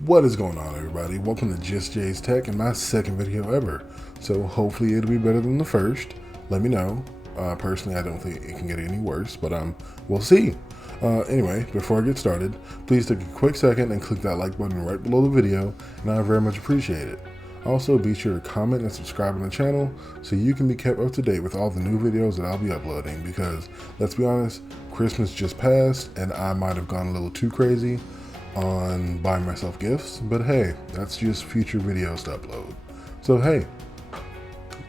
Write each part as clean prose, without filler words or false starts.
What is going on, everybody? Welcome to Just Jay's Tech and my second video ever. So hopefully it'll be better than the first. Let me know. Personally, I don't think it can get any worse, but we'll see. Anyway, before I get started, please take a quick second and click that like button right below the video, and I very much appreciate it. Also, be sure to comment and subscribe on the channel so you can be kept up to date with all the new videos that I'll be uploading, because let's be honest, Christmas just passed and I might have gone a little too crazy on buying myself gifts, but hey, that's just future videos to upload. So hey,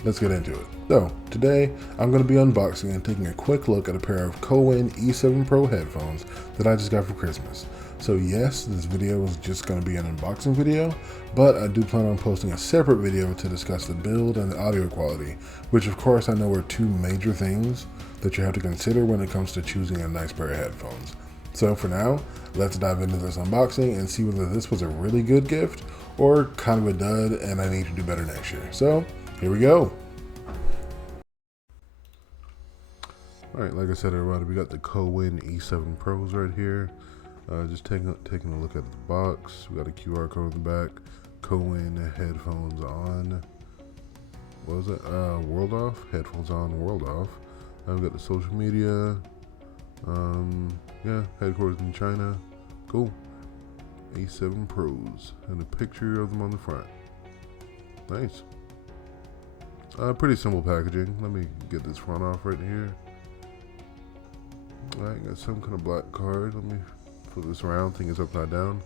let's get into it. So today I'm going to be unboxing and taking a quick look at a pair of Cowin E7 Pro headphones that I just got for Christmas. So yes, this video is just going to be an unboxing video, but I do plan on posting a separate video to discuss the build and the audio quality, which of course I know are two major things that you have to consider when it comes to choosing a nice pair of headphones. So for now, let's dive into this unboxing and see whether this was a really good gift or kind of a dud and I need to do better next year. So here we go. Alright, like I said, everybody, we got the Cowin E7 Pros right here. Just taking a look at the box. We got a QR code in the back. Cowin headphones on. What was it? World off? Headphones on, world off. We got the social media. Yeah, headquarters in China. Cool. E7 Pros and a picture of them on the front. Nice. Pretty simple packaging. Let me get this front off right here. Alright, got some kind of black card. Let me flip this around. Thing is upside down.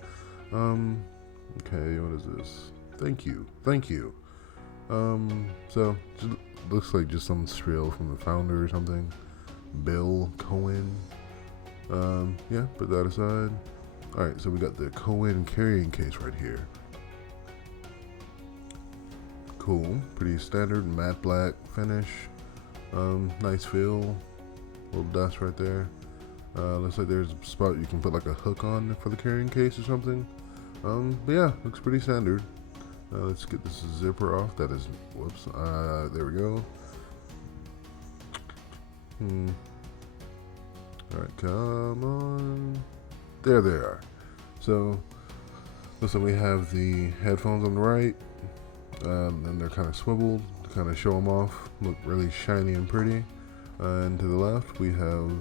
Okay, what is this? Thank you. So just looks like just some spiel from the founder or something. Bill Cowin. Yeah, put that aside. Alright, so we got the Cowin carrying case right here. Cool, pretty standard matte black finish. Nice feel. Little dust right there. Looks like there's a spot you can put like a hook on for the carrying case or something. But yeah, looks pretty standard. Let's get this zipper off. That is, whoops. There we go. Alright, come on. There they are. So, looks like we have the headphones on the right. And they're kind of swiveled to kind of show them off. Look really shiny and pretty. And to the left, we have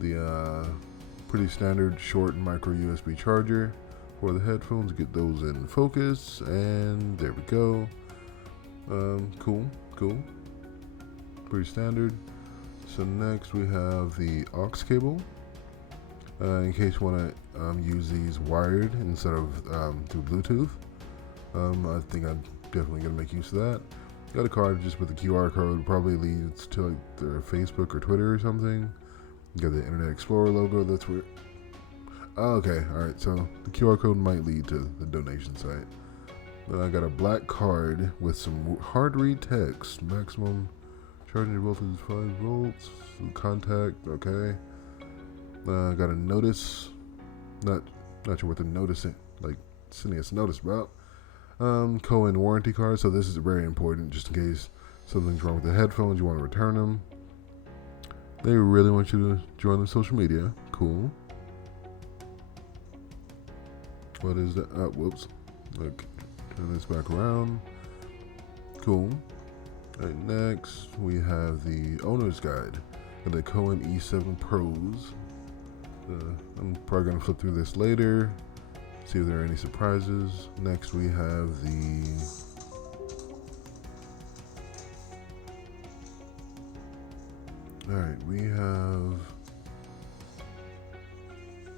the pretty standard short micro USB charger for the headphones. Get those in focus. And there we go. Cool. Pretty standard. So next we have the aux cable, in case you want to use these wired instead of through Bluetooth. I think I'm definitely going to make use of that. Got a card just with the QR code, probably leads to like their Facebook or Twitter or something. You got the Internet Explorer logo, that's weird. Oh, okay, alright, so the QR code might lead to the donation site. Then I got a black card with some hard read text, maximum charging voltage is 5 volts. Contact, okay. Got a notice. Not sure what the notice like sending us a notice about. Cowin warranty card. So this is very important, just in case something's wrong with the headphones. You want to return them. They really want you to join the social media. Cool. What is that? Whoops. Look, turn this back around. Cool. Alright, next we have the owner's guide of the Cowin E7 Pros. I'm probably going to flip through this later, see if there are any surprises. Next we have the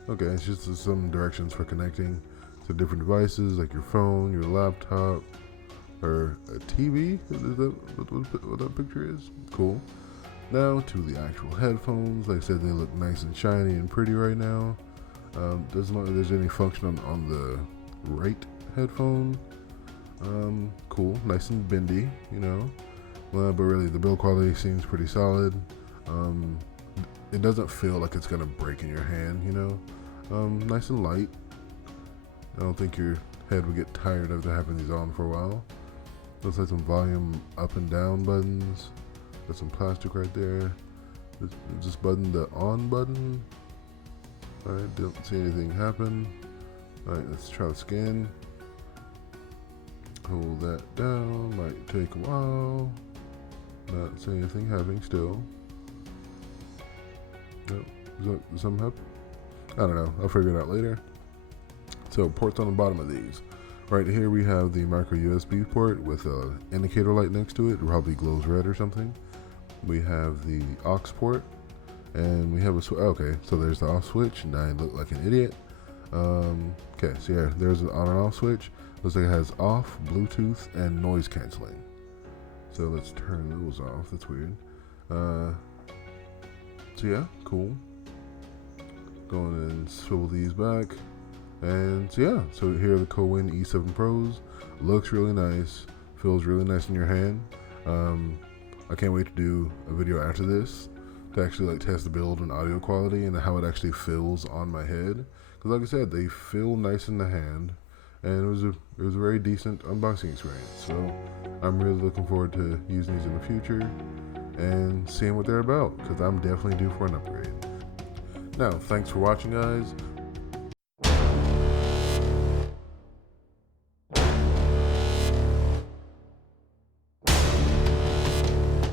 okay, it's just some directions for connecting to different devices like your phone, your laptop, or a TV. Is that what that picture is? Cool. Now to the actual headphones. Like I said, they look nice and shiny and pretty right now. Doesn't look like there's any function on the right headphone. Cool, nice and bendy, you know. But really, the build quality seems pretty solid. It doesn't feel like it's gonna break in your hand, you know. Nice and light. I don't think your head would get tired after having these on for a while. Looks like some volume up and down buttons. Got some plastic right there. Is this button the on button? Alright, don't see anything happen. Alright, let's try the skin. Hold that down, might take a while. Not seeing anything happening still. Nope. Does something happen? I don't know. I'll figure it out later. So ports on the bottom of these. Right here we have the micro USB port with a indicator light next to it. It probably glows red or something. We have the aux port, and we have a okay. So there's the off switch, and I look like an idiot. Okay, so yeah, there's an on and off switch. Looks like it has off, Bluetooth, and noise canceling. So let's turn those off. That's weird. So yeah, cool. Going and swivel these back. And so yeah, so here are the Cowin E7 Pros. Looks really nice. Feels really nice in your hand. I can't wait to do a video after this to actually like test the build and audio quality and how it actually feels on my head. Because like I said, they feel nice in the hand, and it was a very decent unboxing experience. So I'm really looking forward to using these in the future and seeing what they're about, because I'm definitely due for an upgrade. Now, thanks for watching, guys.